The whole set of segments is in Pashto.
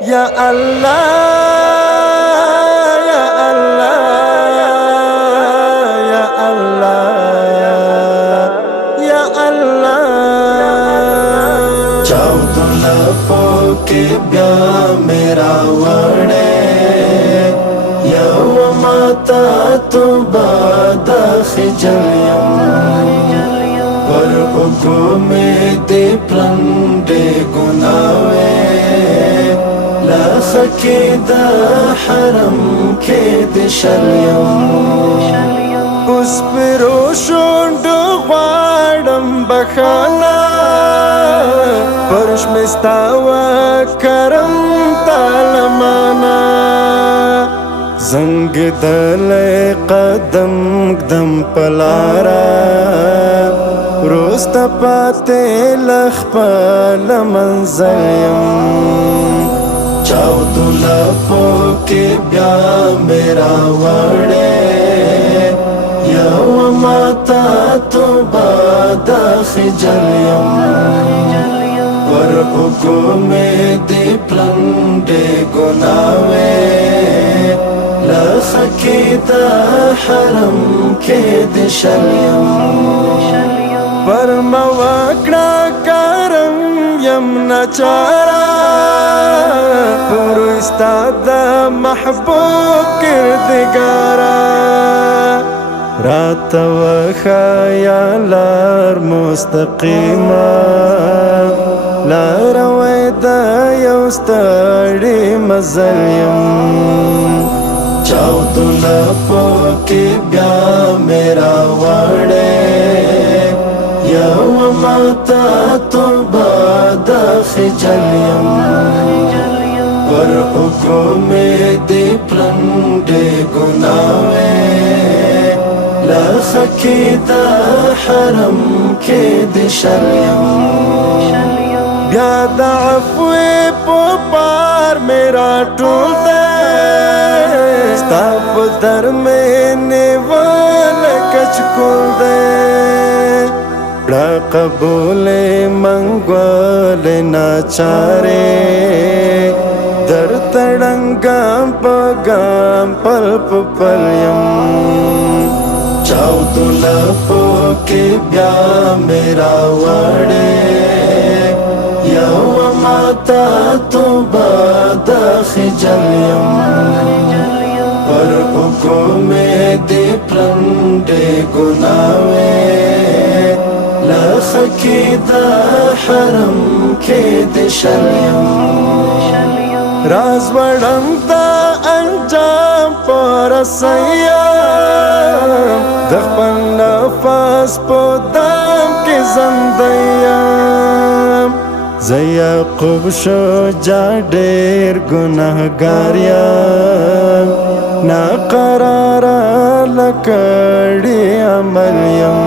Ya Allah, Ya Allah, Ya Allah, Ya Allah. Chaudula poke bya mera vade, Ya mata tu bada khijalyam. Par ugo me de prande gunawe. لخکی دا حرم کې د شلیم اوس پرو شونډو غواړم بخانا پرش مستاوه کرم تالمانا زنګ دلې قدم قدم پلارا روست پاتې لخپل منزل یم چاودلا پوکې بیا میرا وړې یو ماتا تو باد خجل یم ور وګو مې دې پلنډې ګناوې لخکې د حرم کې دې شل یم پر مواکړه کرم یم ناچارا استاد محبوب کردگارا رات و خیالار مستقیما لار ویدا یوستاری مزلیم چاودلا پوکی بیا میرا وڑے یو ماتا تو باد خجلیم پر اگو میں دی پرندے گناوے لخکی دا حرم کے دی شلیم بیا دا عفوی پو پار میرا ٹول دے ستاپ در میں نیوال کچکول دے بڑا قبول منگوال ناچارے در تڑنگام پگام پل پلیم چاودلا پوکې بیا میرا وړې یو ماتا تو باد خجلیم پر اگو میں دې پرندې ګناوې لخکی د حرم کې دې شلیم راز وړم دا انجام پر سیم د خپل نفس په دام کې زندیم زه یعقوب شجاع ډېر ګنهګار یم ناقراره لکړې عمل یم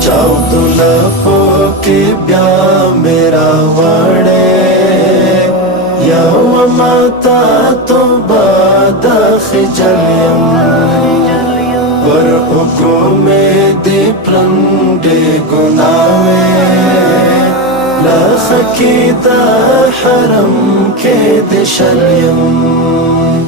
چاودلا پوکې بیا میرا وړې یو ماتا تو باد خجلیم پر اگو میں دی پرندے گناوے لخکی دا حرم کے دی شلیم